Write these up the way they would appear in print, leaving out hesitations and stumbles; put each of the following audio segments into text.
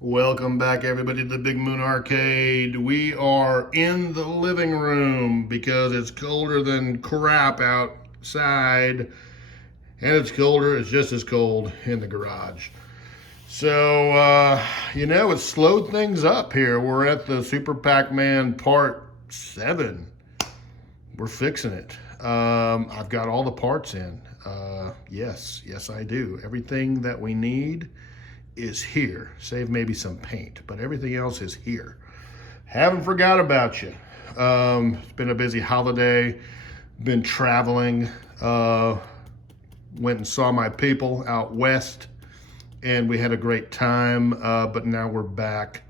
Welcome back, everybody, to the Big Moon Arcade. We are in the living room because it's colder than crap outside, and it's just as cold in the garage. So, it's slowed things up here. We're at the Super Pac-Man Part 7. We're fixing it. I've got all the parts in. Yes, I do. Everything that we need is here, save maybe some paint, but everything else is here. Haven't forgot about you. It's been a busy holiday, been traveling, went and saw my people out west, and we had a great time, but now we're back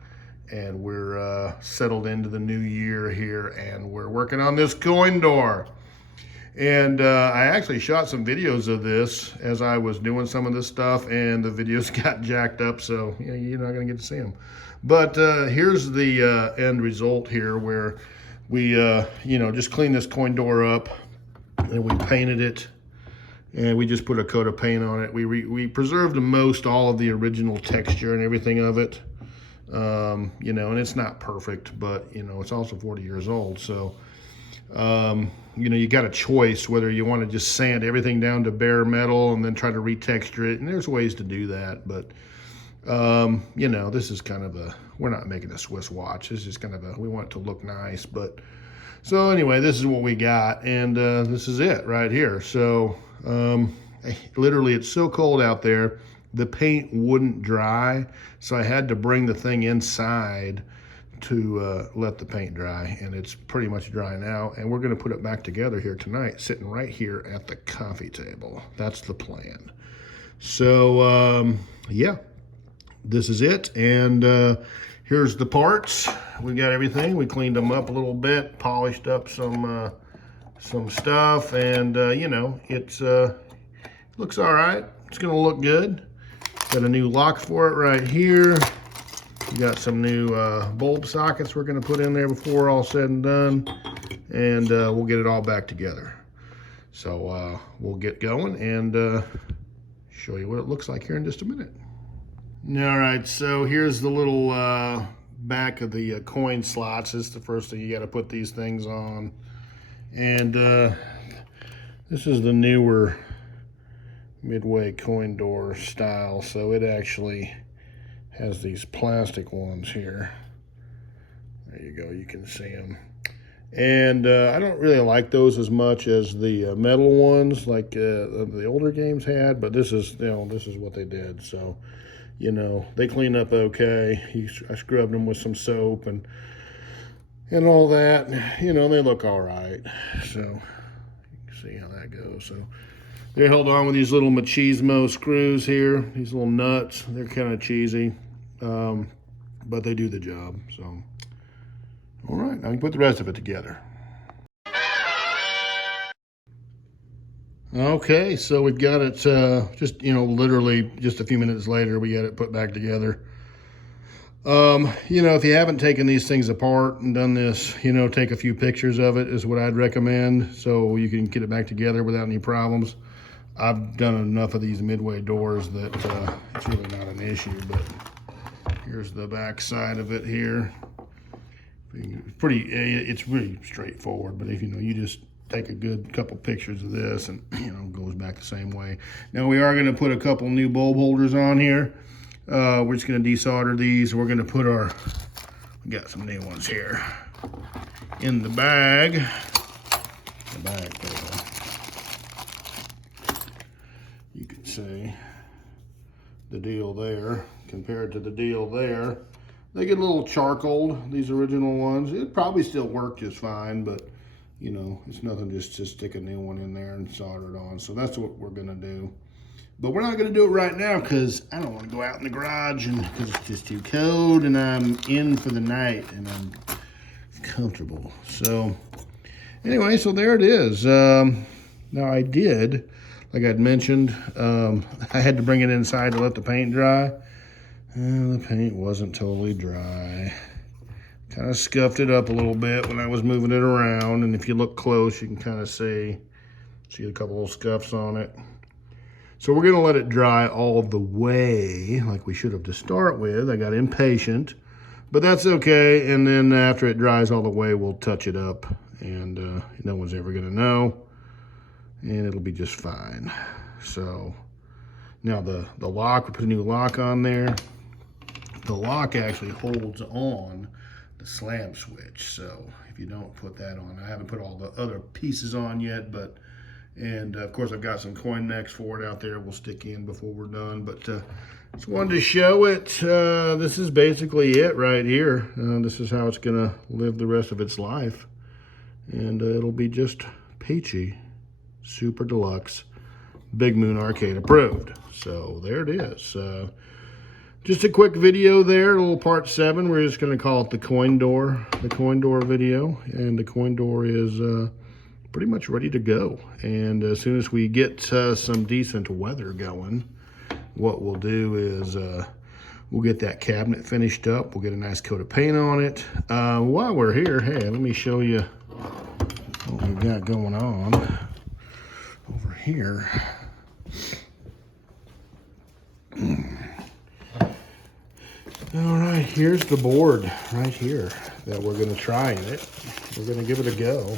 and we're settled into the new year here, and we're working on this coin door. And I actually shot some videos of this as I was doing some of this stuff, and the videos got jacked up, so you're not going to get to see them. But here's the end result here, where we, just cleaned this coin door up, and we painted it, and we just put a coat of paint on it. We preserved all of the original texture and everything of it, and it's not perfect, but, it's also 40 years old, so... you got a choice whether you want to just sand everything down to bare metal and then try to retexture it. And there's ways to do that. But, this is kind of we're not making a Swiss watch. This is kind of we want it to look nice. But so anyway, this is what we got. And this is it right here. So literally, it's so cold out there. The paint wouldn't dry. So I had to bring the thing inside to let the paint dry, and it's pretty much dry now, and we're going to put it back together here tonight, sitting right here at the coffee table. That's the plan. So this is it, and here's the parts. We got everything. We cleaned them up a little bit, polished up some stuff, and it's looks all right. It's going to look good. Got a new lock for it right here. We got some new bulb sockets we're going to put in there before all said and done, and we'll get it all back together. So we'll get going and show you what it looks like here in just a minute. All right, so here's the little back of the coin slots. This is the first thing you got to put these things on, and this is the newer Midway coin door style, so it actually has these plastic ones here. There you go, you can see them. And I don't really like those as much as the metal ones like the older games had, but this is what they did. So, they clean up okay. I scrubbed them with some soap and all that. They look all right. So, you can see how that goes. So, they're held on with these little machismo screws here, these little nuts. They're kind of cheesy, but they do the job. So, all right, now you can put the rest of it together. Okay, so we've got it just, literally just a few minutes later, we got it put back together. If you haven't taken these things apart and done this, take a few pictures of it is what I'd recommend, so you can get it back together without any problems. I've done enough of these Midway doors that it's really not an issue, but here's the back side of it here. It's really straightforward, but if you just take a good couple pictures of this, and it goes back the same way. Now we are going to put a couple new bulb holders on here. We're just going to desolder these. We're going to put we got some new ones here in the bag. You can see the deal there compared to the deal there. They get a little charcoaled, these original ones. It'd probably still work just fine, but it's nothing just to stick a new one in there and solder it on. So that's what we're gonna do. But we're not gonna do it right now because I don't want to go out in the garage and because it's just too cold, and I'm in for the night and I'm comfortable. So anyway, so there it is. Now I did, like I'd mentioned, I had to bring it inside to let the paint dry. And the paint wasn't totally dry. Kind of scuffed it up a little bit when I was moving it around, and if you look close, you can kind of see a couple little scuffs on it. So we're gonna let it dry all the way like we should have to start with. I got impatient, but that's okay. And then after it dries all the way, we'll touch it up, and no one's ever gonna know, and it'll be just fine. So now the lock, we put a new lock on there. The lock actually holds on the slam switch. So if you don't put that on, I haven't put all the other pieces on yet, but and of course, I've got some coin necks for it out there we'll stick in before we're done. But just wanted to show it. This is basically it right here. This is how it's going to live the rest of its life. And it'll be just peachy, super deluxe, Big Moon Arcade approved. So there it is. Just a quick video there, a little part 7. We're just going to call it the coin door video. And the coin door is pretty much ready to go. And as soon as we get some decent weather going, what we'll do is we'll get that cabinet finished up. We'll get a nice coat of paint on it. While we're here, hey, let me show you what we've got going on over here. All right, here's the board right here that we're going to try in it. We're going to give it a go.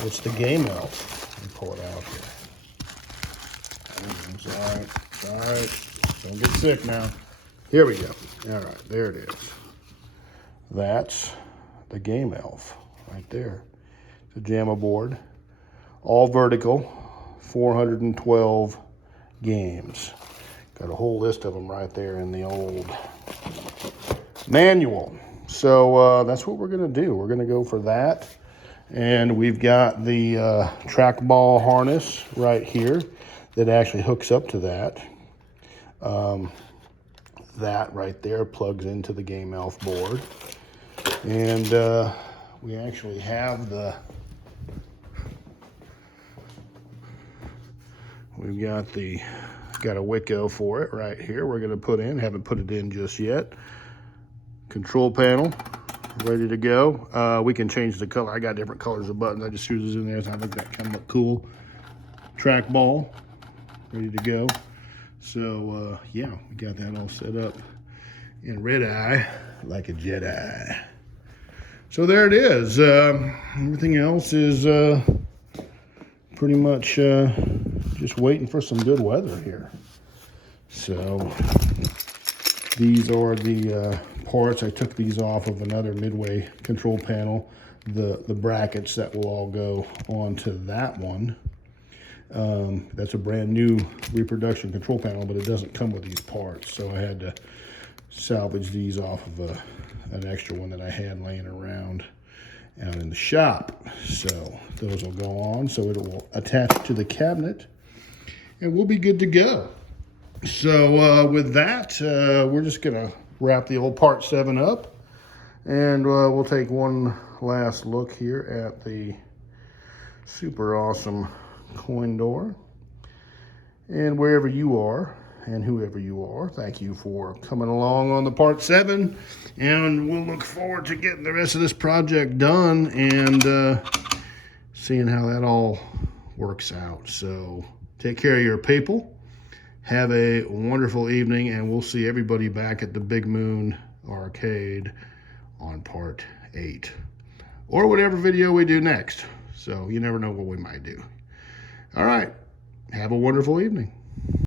It's the Game Elf. Let me pull it out here. It's all right. It's all right. Don't get sick now. Here we go. All right, there it is. That's the Game Elf right there. It's a JAMA board, all vertical, 412 games. Got a whole list of them right there in the old manual. So that's what we're going to do. We're going to go for that. And we've got the trackball harness right here that actually hooks up to that. That right there plugs into the Game Elf board. And we actually have we've got a Wicco for it right here. We're going to put in, haven't put it in just yet. Control panel. Ready to go. We can change the color. I got different colors of buttons. I just threw these in there, so I think that kind of look cool. Trackball, ready to go. So yeah, we got that all set up in red eye like a Jedi. So there it is. Everything else is pretty much just waiting for some good weather here. So these are the parts. I took these off of another Midway control panel. The brackets that will all go onto that one. That's a brand new reproduction control panel, but it doesn't come with these parts. So I had to salvage these off of an extra one that I had laying around out in the shop. So those will go on. So it will attach to the cabinet and we'll be good to go. So with that, we're just gonna wrap the old part 7 up, and we'll take one last look here at the super awesome coin door. And wherever you are and whoever you are, thank you for coming along on the part 7, and we'll look forward to getting the rest of this project done and seeing how that all works out. So take care of your people. Have a wonderful evening, and we'll see everybody back at the Big Moon Arcade on part 8. Or whatever video we do next. So you never know what we might do. All right. Have a wonderful evening.